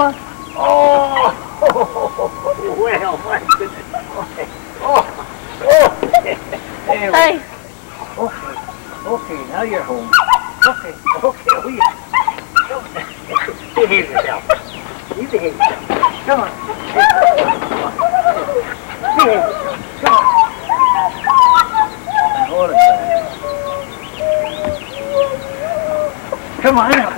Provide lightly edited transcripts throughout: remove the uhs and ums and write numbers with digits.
on. Oh, well, my goodness. Okay. There we Hey. Okay, now you're home. Okay, behave yourself. You behave yourself. Come on. Behave yourself. Come on. Hold it. Come on now.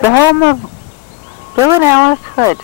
The home of Bill and Alice Hood.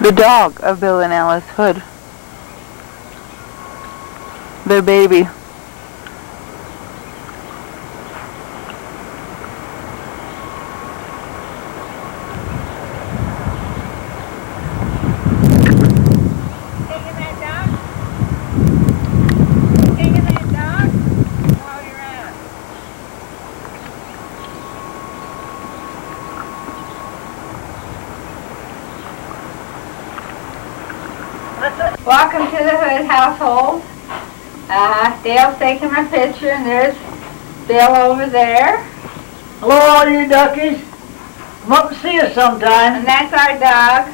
The dog of Bill and Alice Hood. Their baby. Welcome to the Hood household. Dale's taking my picture, and there's Bill over there. Hello, all you duckies. Come up and see us sometime. And that's our dog,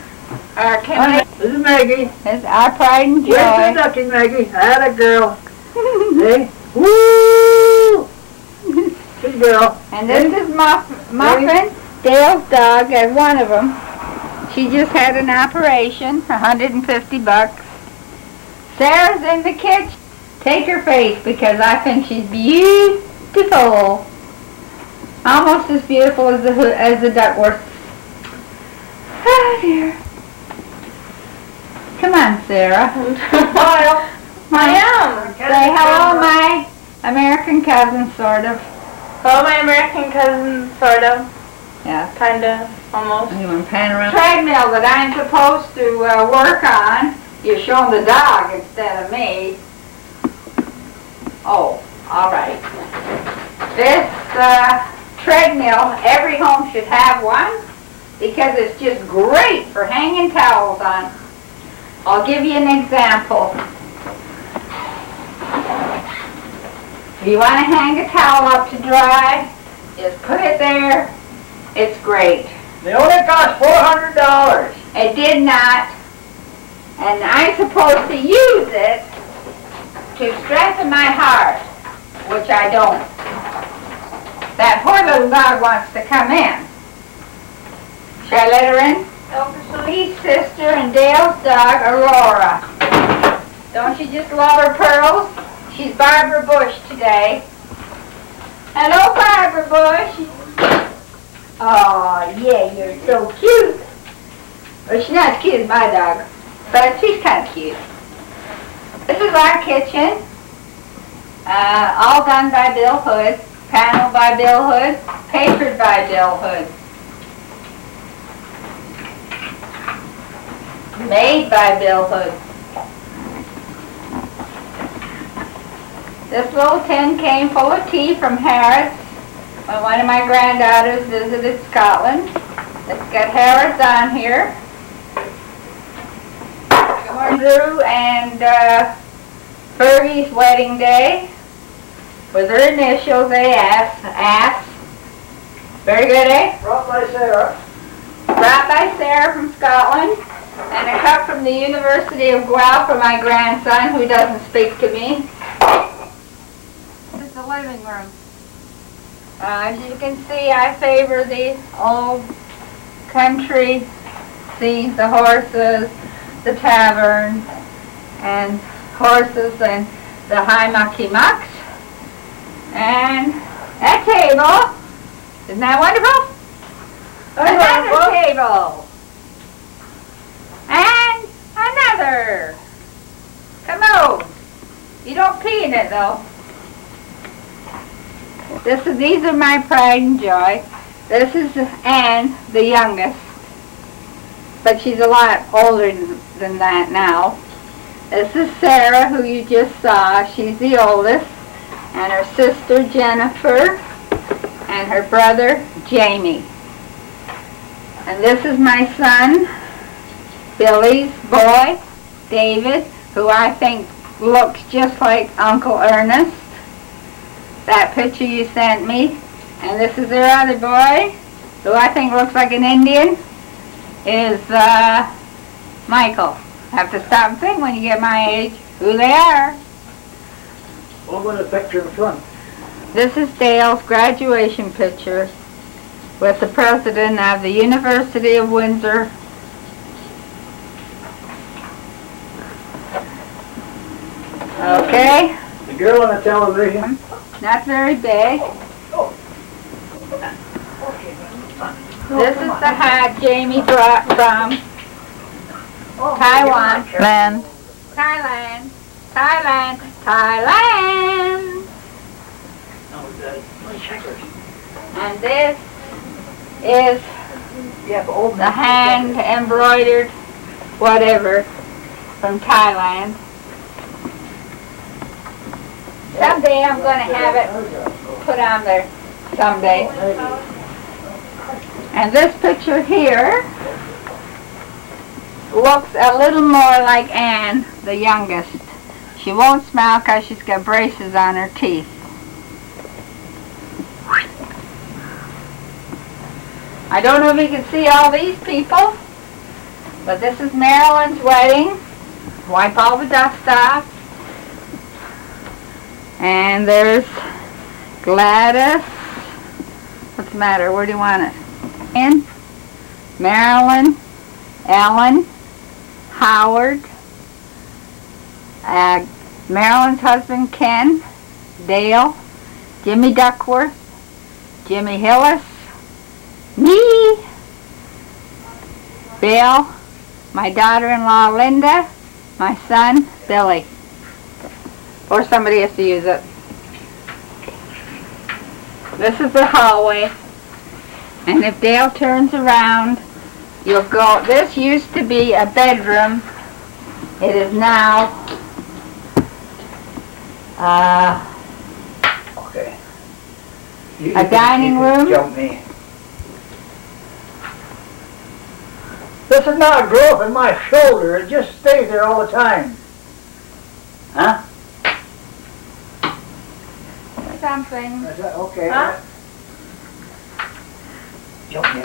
our Kimmy. This is Maggie. It's our pride and joy. Where's the ducky, Maggie? I had a girl. Hey? Woo! Good girl. And this is Muffin, Dale's dog, and one of them. She just had an operation, $150. Sarah's in the kitchen. Take her face because I think she's beautiful. Almost as beautiful as the Duckworth. Oh dear. Come on, Sarah. Smile. I am. Say hello, my American cousin, sort of. Hello, my American cousin, sort of. Yeah. Kinda. Almost. You want to pan around? Treadmill that I'm supposed to work on. You're showing the dog instead of me. Oh, all right. This treadmill, every home should have one because it's just great for hanging towels on. I'll give you an example. If you want to hang a towel up to dry, just put it there. It's great. They only cost $400. It did not. And I'm supposed to use it to strengthen my heart, which I don't. That poor little dog wants to come in. Shall I let her in? Lee's sister and Dale's dog, Aurora. Don't you just love her pearls? She's Barbara Bush today. Hello, Barbara Bush. Oh, yeah, you're so cute. Well, she's not as cute as my dog, but she's kind of cute. This is our kitchen. All done by Bill Hood, paneled by Bill Hood, papered by Bill Hood. Made by Bill Hood. This little tin came full of tea from Harrods when one of my granddaughters visited Scotland. It's got Harrods on here. Drew and Fergie's wedding day with her initials, AS. Very good, eh? Brought by Sarah. Brought by Sarah from Scotland. And a cup from the University of Guelph for my grandson who doesn't speak to me. This is the living room. As you can see, I favor the old country. See, the horses, the tavern, and horses and the high mucky mucks. And that table, isn't that wonderful? Another table. And another. Come on. You don't pee in it though. These are my pride and joy. This is Anne, the youngest. But she's a lot older than that now. This is Sarah, who you just saw. She's the oldest. And her sister, Jennifer. And her brother, Jamie. And this is my son, Billy's boy, David, who I think looks just like Uncle Ernest. That picture you sent me. And this is their other boy, who I think looks like an Indian, is Michael. Have to stop and think when you get my age who they are. What about the picture in front? This is Dale's graduation picture with the president of the University of Windsor. Okay. The girl on the television. Not very big. This is the hat Jamie brought from Taiwan. Land. Thailand. Thailand. Thailand. And this is the hand embroidered whatever from Thailand. Someday I'm going to have it put on there. Someday. And this picture here looks a little more like Anne, the youngest. She won't smile because she's got braces on her teeth. I don't know if you can see all these people, but this is Marilyn's wedding. Wipe all the dust off. And there's Gladys. What's the matter? Where do you want it? And Marilyn, Ellen, Howard, Marilyn's husband Ken, Dale, Jimmy Duckworth, Jimmy Hillis, me, Bill, my daughter-in-law Linda, my son Billy. Or somebody has to use it. This is the hallway. And if Dale turns around, you'll go. This used to be a bedroom. It is now Okay. a dining room. Jump me. This is not a growth in my shoulder. It just stays there all the time. Huh? Something. Okay. Huh? Jump me,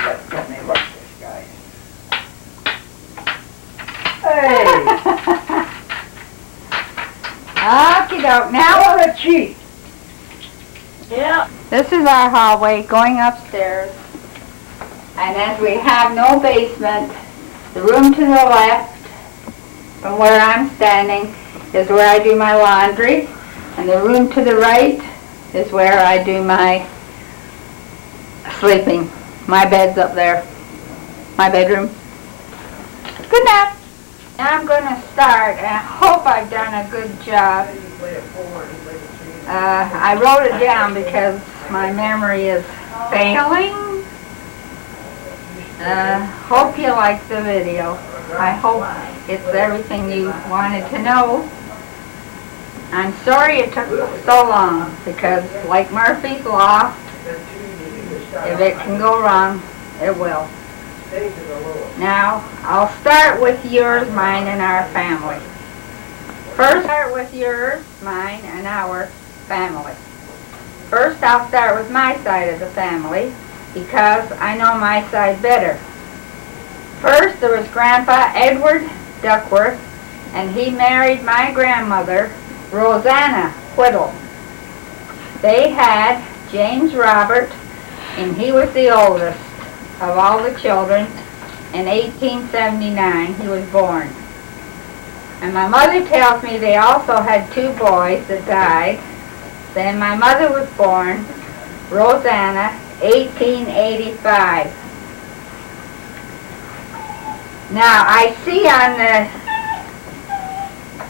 watch this, guys. Hey! Okie doke. Now What a cheat! yeah. This is our hallway going upstairs. And as we have no basement, the room to the left from where I'm standing is where I do my laundry. And the room to the right is where I do my sleeping. My bed's up there. My bedroom. Good night. Now I'm going to start, and I hope I've done a good job. I wrote it down because my memory is failing. Hope you like the video. I hope it's everything you wanted to know. I'm sorry it took so long because, like Murphy's Law, if it can go wrong, it will. Now, I'll start with yours, mine, and our family. First, start with yours, mine, and our family. First, I'll start with my side of the family because I know my side better. First, there was Grandpa Edward Duckworth, and he married my grandmother, Rosanna Whittle. They had James Robert, and he was the oldest of all the children. In 1879 he was born. And my mother tells me they also had 2 boys that died. Then my mother was born, Rosanna, 1885. Now I see on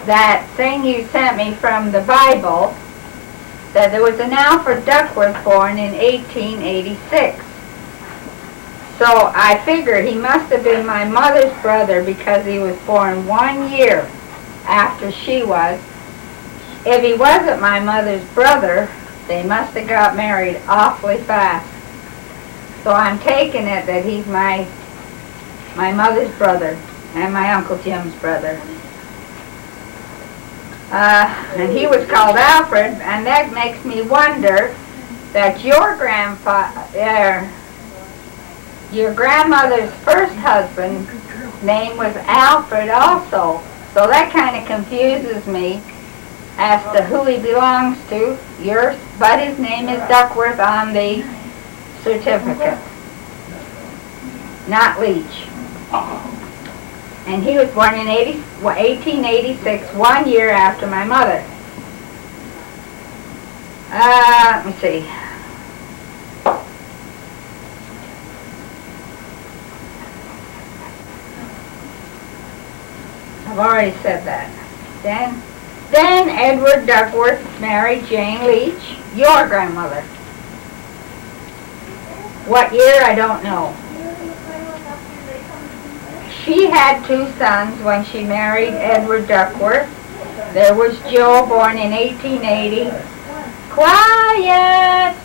that thing you sent me from the Bible that there was an Alfred Duckworth born in 1886. So I figure he must have been my mother's brother because he was born 1 year after she was. If he wasn't my mother's brother, they must have got married awfully fast. So I'm taking it that he's my mother's brother and my Uncle Jim's brother. And he was called Alfred, and that makes me wonder that your grandmother's first husband's name was Alfred also. So that kind of confuses me as to who he belongs to. But his name is Duckworth on the certificate, not Leach. And he was born in 1886, 1 year after my mother. Let me see. I've already said that. Then Edward Duckworth married Jane Leach, your grandmother. What year, I don't know. She had 2 sons when she married Edward Duckworth. There was Joe, born in 1880. Quiet!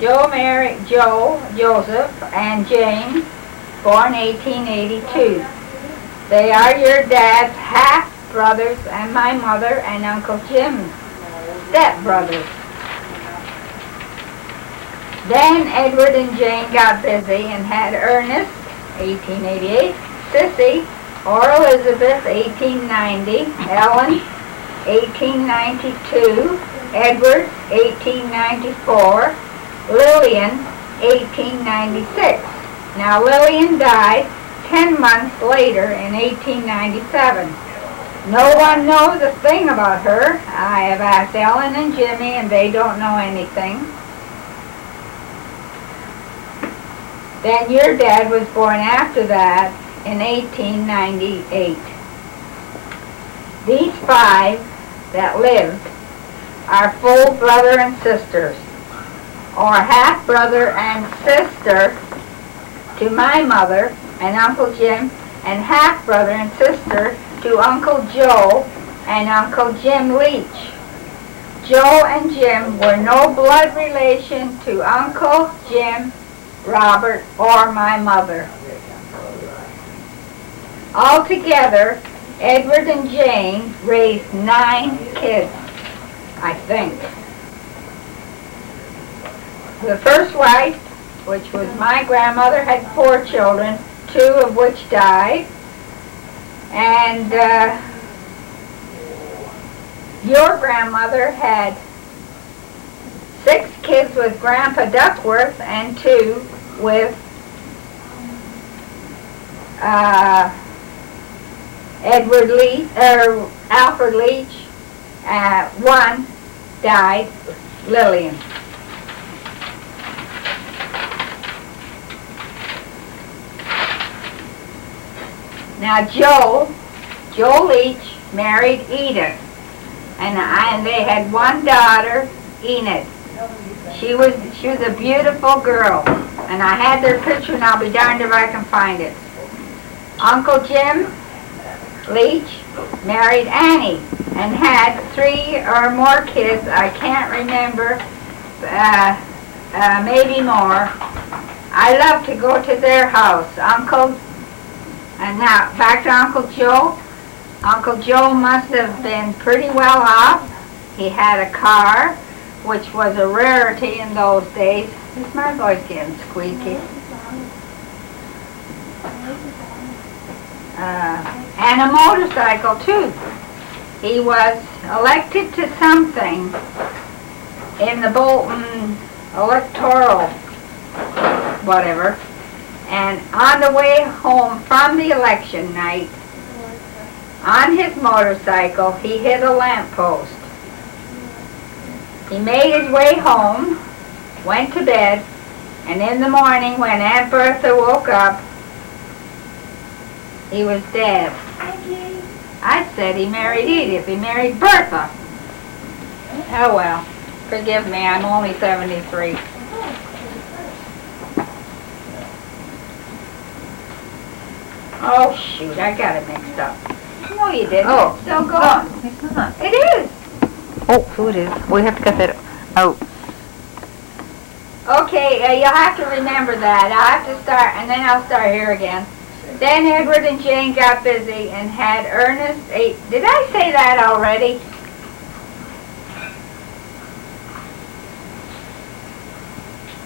Joe married Joseph, and James, born 1882. They are your dad's half-brothers and my mother and Uncle Jim's step-brothers. Then Edward and Jane got busy and had Ernest, 1888, Sissy or Elizabeth, 1890, Ellen, 1892, Edward, 1894, Lillian, 1896. Now Lillian died 10 months later in 1897. No one knows a thing about her. I have asked Ellen and Jimmy, and they don't know anything. Then your dad was born after that in 1898. These 5 that lived are full brother and sisters, or half brother and sister to my mother and Uncle Jim, and half brother and sister to Uncle Joe and Uncle Jim Leach. Joe and Jim were no blood relation to Uncle Jim, Robert, or my mother. Altogether, Edward and Jane raised 9 kids, I think. The first wife, which was my grandmother, had 4 children, 2 of which died. And your grandmother had 6 kids with Grandpa Duckworth and 2 with Edward Leach, or Alfred Leach. 1 died, Lillian. Now Joe Leach married Edith, and they had 1 daughter, Enid. She was a beautiful girl, and I had their picture, and I'll be darned if I can find it. Uncle Jim Leach married Annie and had 3 or more kids. I can't remember, maybe more. I love to go to their house. And now back to Uncle Joe. Uncle Joe must have been pretty well off. He had a car, which was a rarity in those days. Is my voice getting squeaky? And a motorcycle too. He was elected to something in the Bolton electoral whatever, and on the way home from the election night, on his motorcycle, he hit a lamppost. He made his way home, went to bed, and in the morning when Aunt Bertha woke up, he was dead. I said he married Edith. He married Bertha. Oh well, forgive me, I'm only 73. Oh shoot, I got it mixed up. No, you didn't. Oh. It's still going. It's not. It is. Oh, so it is. We have to cut that out. Okay, you'll have to remember that. I'll have to start, and then I'll start here again. Then Edward and Jane got busy and had Ernest. Did I say that already?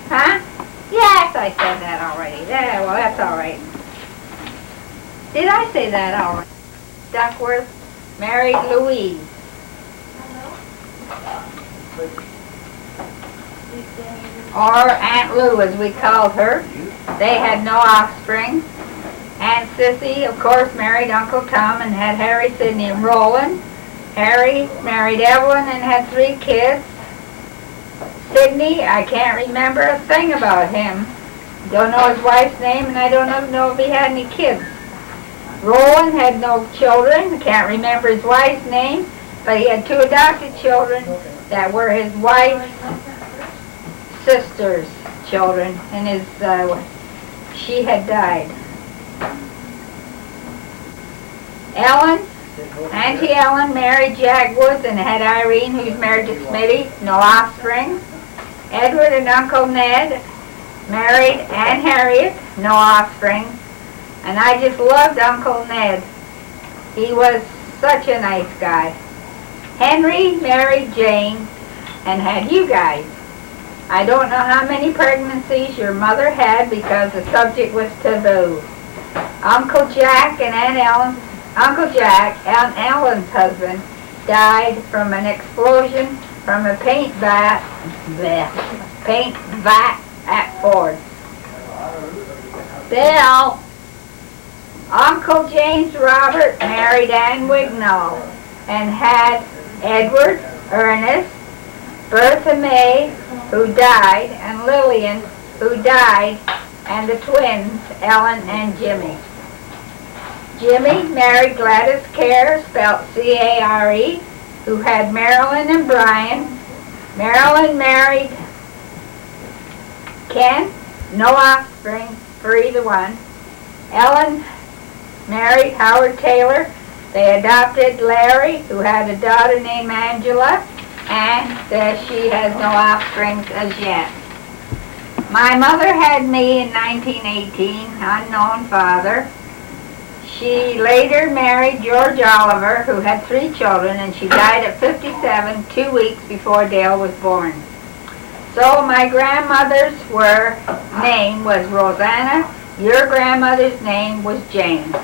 Huh? Yes, I said that already. Yeah, well, that's all right. Did I say that already? Duckworth married Louise. Or Aunt Lou, as we called her. They had no offspring. Aunt Sissy, of course, married Uncle Tom and had Harry, Sidney, and Roland. Harry married Evelyn and had 3 kids. Sidney, I can't remember a thing about him. Don't know his wife's name, and I don't even know if he had any kids. Roland had no children. I can't remember his wife's name, but he had 2 adopted children that were his wife's sister's children, and she had died. Ellen, Auntie Ellen married Jack Woods and had Irene, who's married to Smitty, no offspring. Edward and Uncle Ned married Aunt Harriet, no offspring. And I just loved Uncle Ned. He was such a nice guy. Henry married Jane and had you guys. I don't know how many pregnancies your mother had because the subject was taboo. Uncle Jack, Aunt Ellen's husband, died from an explosion from a paint vat at Ford. Bill, Uncle James Robert married Ann Wignall and had Edward, Ernest, Bertha May, who died, and Lillian, who died, and the twins, Ellen and Jimmy. Jimmy married Gladys Care, spelt C-A-R-E, who had Marilyn and Brian. Marilyn married Ken, no offspring for either one. Ellen married Howard Taylor. They adopted Larry, who had a daughter named Angela, and she has no offspring as yet. My mother had me in 1918, unknown father. She later married George Oliver, who had 3 children, and she died at 57, 2 weeks before Dale was born. So my grandmother's name was Rosanna. Your grandmother's name was Jane.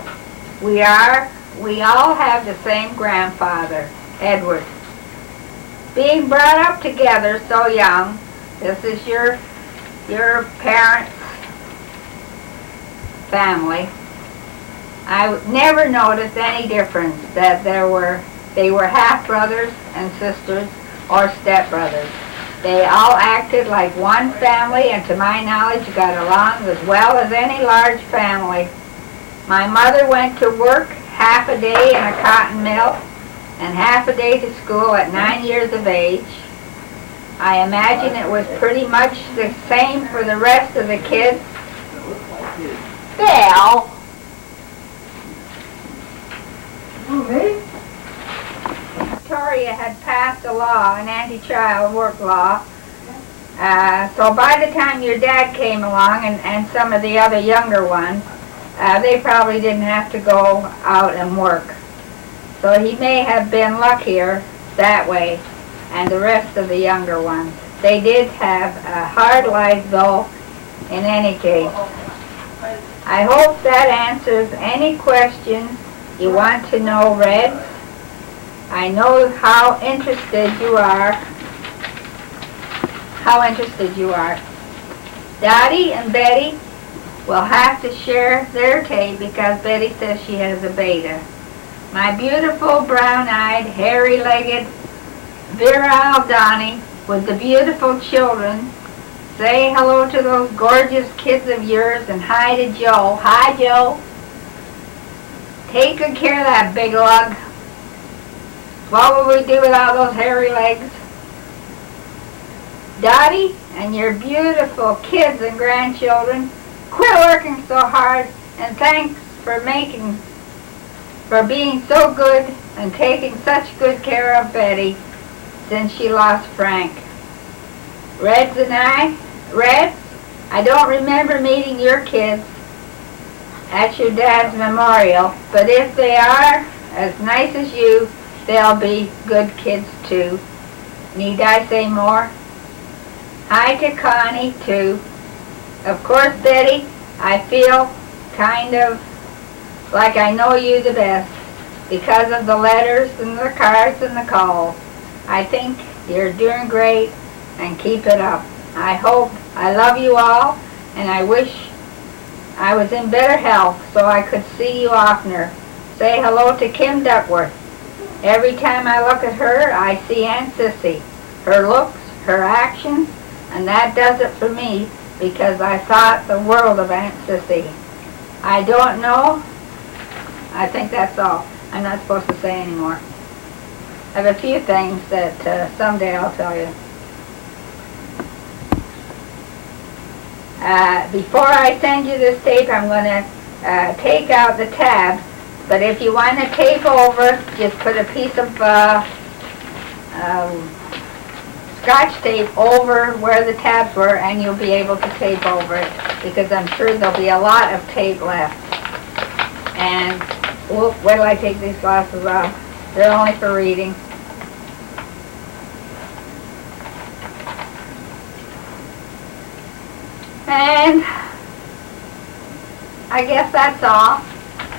We all have the same grandfather, Edward. Being brought up together so young, this is your parents' family. I never noticed any difference that they were half-brothers and sisters or step-brothers. They all acted like one family and to my knowledge got along as well as any large family. My mother went to work half a day in a cotton mill and half a day to school at 9 years of age. I imagine it was pretty much the same for the rest of the kids. Bill! Me? Victoria had passed a law, an anti-child work law. So by the time your dad came along and some of the other younger ones, they probably didn't have to go out and work. So he may have been luckier that way, and the rest of the younger ones. They did have a hard life, though, in any case. I hope that answers any questions you want to know, Red. I know how interested you are how interested you are. Dottie and Betty will have to share their tape because Betty says she has a beta. My beautiful brown-eyed, hairy-legged, virile Donnie with the beautiful children, say hello to those gorgeous kids of yours and hi to Joe. Hi, Joe. Take good care of that big lug. What would we do without those hairy legs? Dottie and your beautiful kids and grandchildren, quit working so hard, and thanks for being so good and taking such good care of Betty since she lost Frank. Reds, I don't remember meeting your kids at your dad's memorial, but if they are as nice as you, they'll be good kids too. Need I say more? Hi to Connie too. Of course, Betty, I feel kind of like I know you the best because of the letters and the cards and the calls. I think you're doing great and keep it up. I love you all, and I wish I was in better health so I could see you oftener. Say hello to Kim Duckworth. Every time I look at her, I see Aunt Sissy. Her looks, her actions, and that does it for me because I thought the world of Aunt Sissy. I don't know. I think that's all. I'm not supposed to say anymore. I have a few things that someday I'll tell you. Before I send you this tape, I'm going to take out the tabs. But if you want to tape over, just put a piece of Scotch tape over where the tabs were, and you'll be able to tape over it, because I'm sure there'll be a lot of tape left. And wait till I take these glasses off. They're only for reading. And I guess that's all.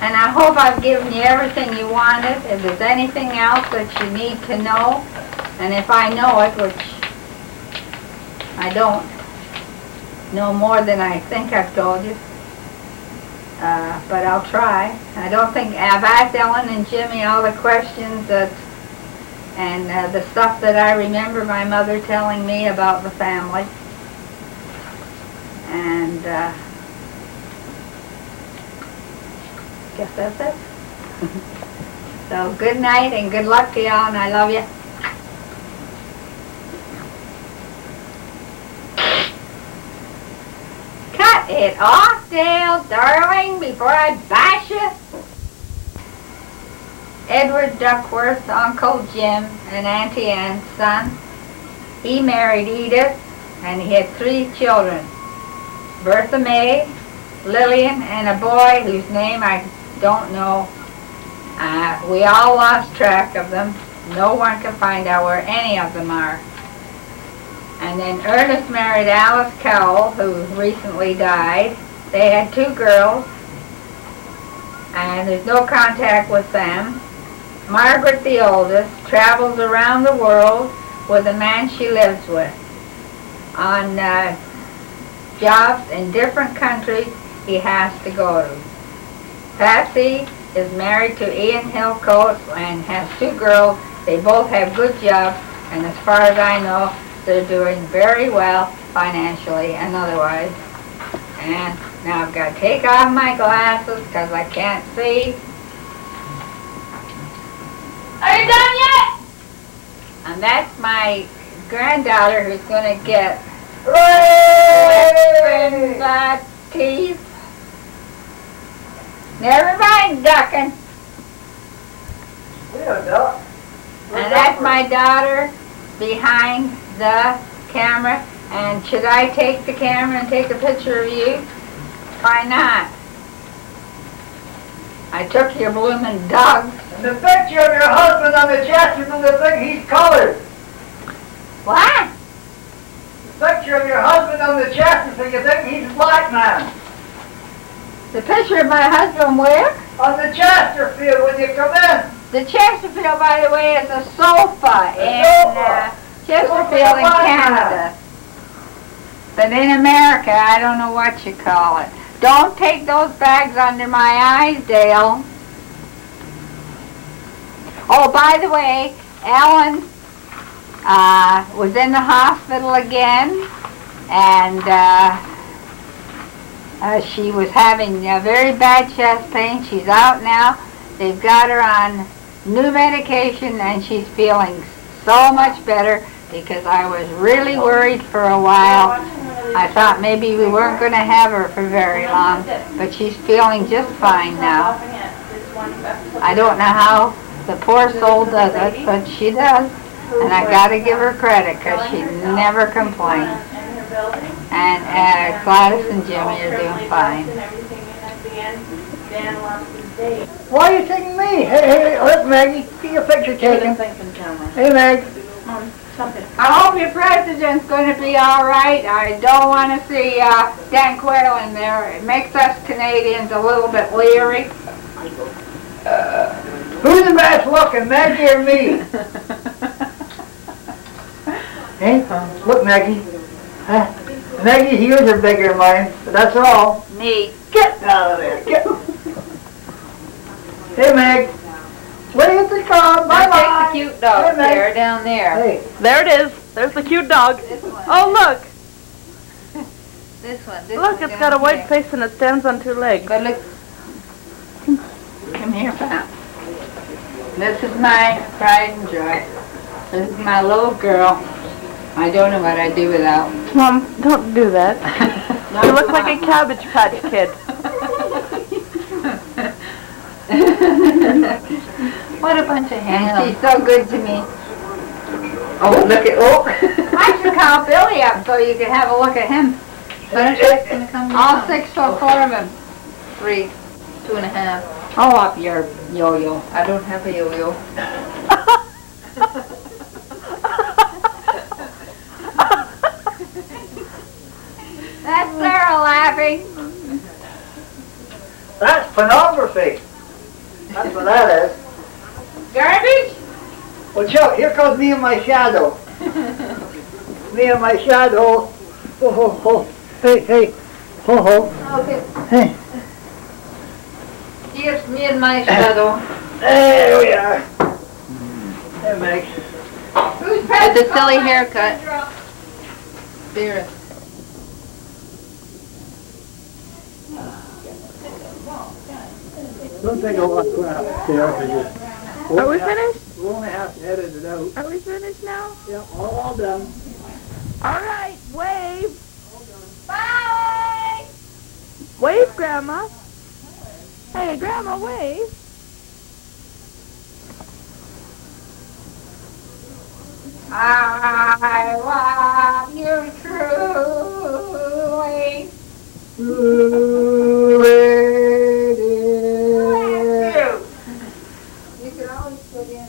And I hope I've given you everything you wanted. If there's anything else that you need to know, and if I know it, which I don't know more than I think I've told you, but I'll try. I don't think I've asked Ellen and Jimmy all the questions and the stuff that I remember my mother telling me about the family. And guess that's it. So good night and good luck to y'all, and I love you. Cut it off, Dale, darling, before I bash you. Edward Duckworth, Uncle Jim, and Auntie Ann's son. He married Edith, and he had 3 children. Bertha May, Lillian, and a boy whose name I don't know. We all lost track of them. No one can find out where any of them are. And then Ernest married Alice Cowell, who recently died. They had 2 girls, and there's no contact with them. Margaret, the oldest, travels around the world with the man she lives with on jobs in different countries he has to go to. Patsy is married to Ian Hillcoat and has 2 girls. They both have good jobs, and as far as I know, they're doing very well financially and otherwise. And now I've got to take off my glasses because I can't see. Are you done yet? And that's my granddaughter who's going to get teeth. Never mind ducking. We don't duck. And that's my daughter behind the camera. And should I take the camera and take a picture of you? Why not? I took your blooming dog. And the picture of your husband on the chest is in the thing, he's colored. What? The picture of your husband on the chest is in the thing, he's a black man. The picture of my husband where? On the Chesterfield when you come in. The Chesterfield, by the way, is a sofa in Chesterfield in Canada. But in America, I don't know what you call it. Don't take those bags under my eyes, Dale. Oh, by the way, Ellen was in the hospital again, and she was having a very bad chest pain. She's out now. They've got her on new medication, and she's feeling so much better, because I was really worried for a while. I thought maybe we weren't going to have her for very long, but she's feeling just fine now. I don't know how the poor soul does it, but she does. And I got to give her credit, because she never complains. And Gladys and Jimmy are doing fine. Why are you taking me? Hey, look, Maggie, get your picture taken. Hey, Mag. I hope your president's going to be all right. I don't want to see Dan Quayle in there. It makes us Canadians a little bit leery. Who's the best looking, Maggie or me? Hey, look, Maggie. Maggie's ears are bigger than mine, but that's all. Me. Get out of there. Get. Hey, Meg. Wave the car. Bye-bye. Take the cute dog Hey, Meg. there, down there. Hey. There it is. There's the cute dog. This one. Oh, look. This one. Look, it's got a white face and it stands on two legs. But look. Come here, Pam. This is my pride and joy. This is my little girl. I don't know what I'd do without. Mom, don't do that. You look like a Cabbage Patch Kid. What a bunch of hands. She's so good to me. Oh, look at, I should call Billy up so you can have a look at him. All 6'4" of him. 3, 2.5. Oh, up your yo-yo. I don't have a yo-yo. That's Sarah laughing. That's pornography. That's what that is. Garbage? Watch out, here comes me and my shadow. Me and my shadow. Ho, ho, ho. Hey, hey. Ho, ho. Okay. Hey. Here's me and my shadow. There we are. Hey, Meg. Who's With the silly haircut. Vera. Don't take a lot of crap there. Are we finished? We'll only have to edit it out. Are we finished now? Yeah, all done. All right, wave. Bye! Wave, Grandma. Hey, Grandma, wave. I love you truly. You could always put in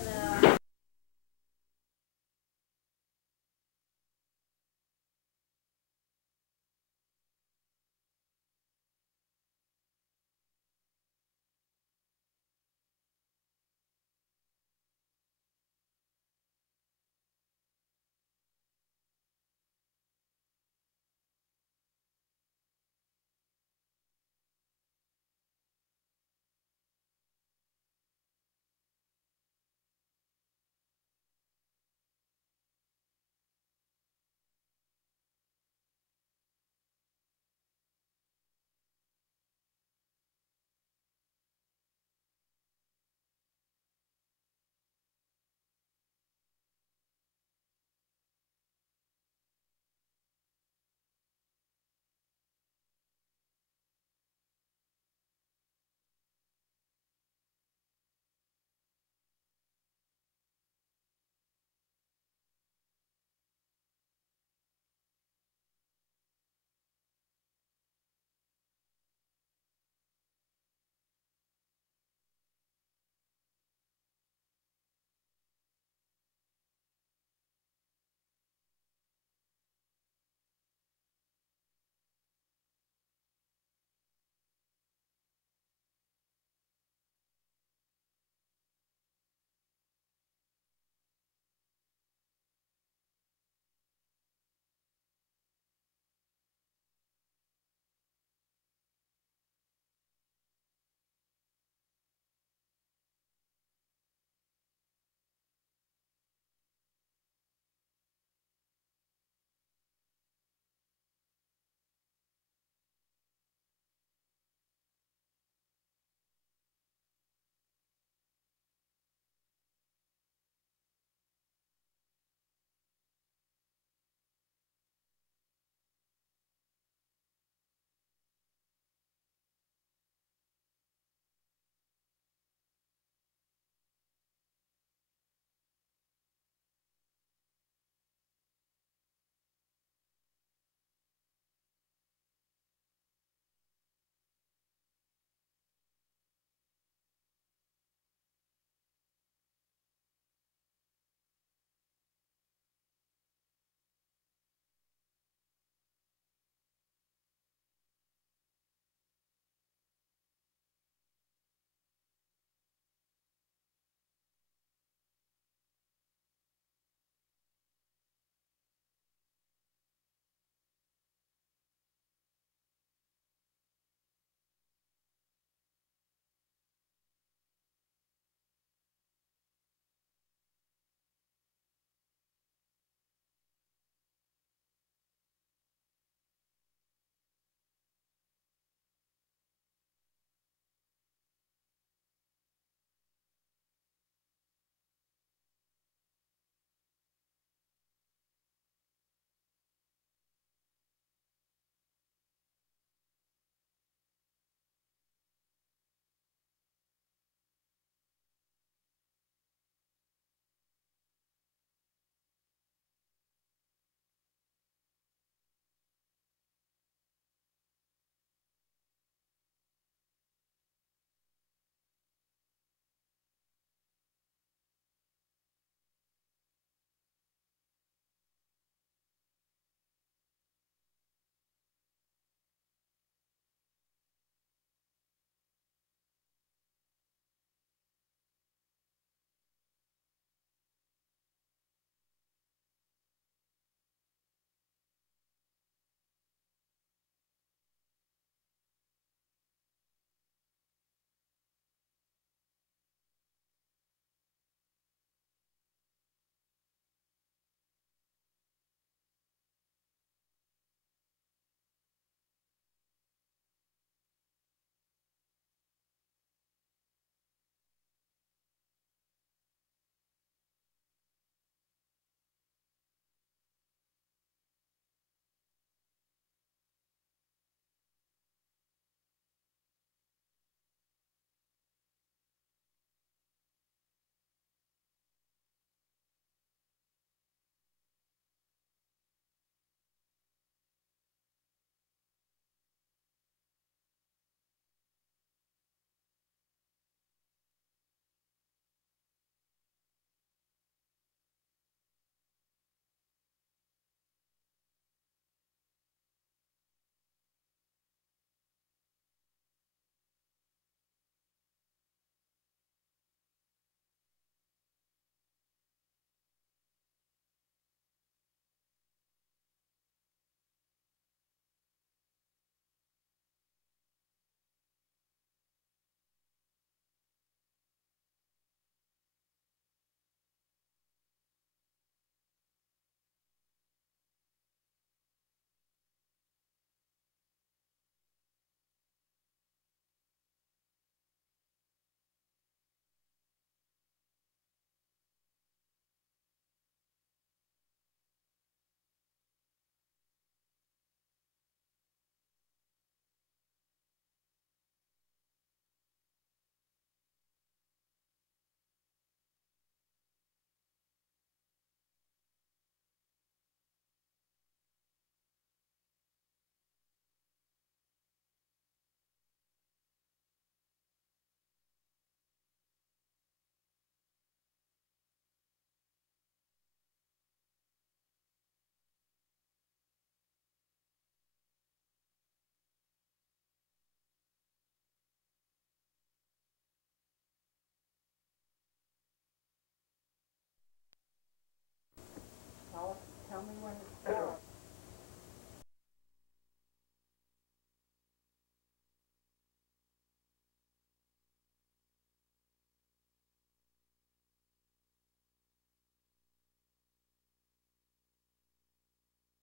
Tell me when to spell.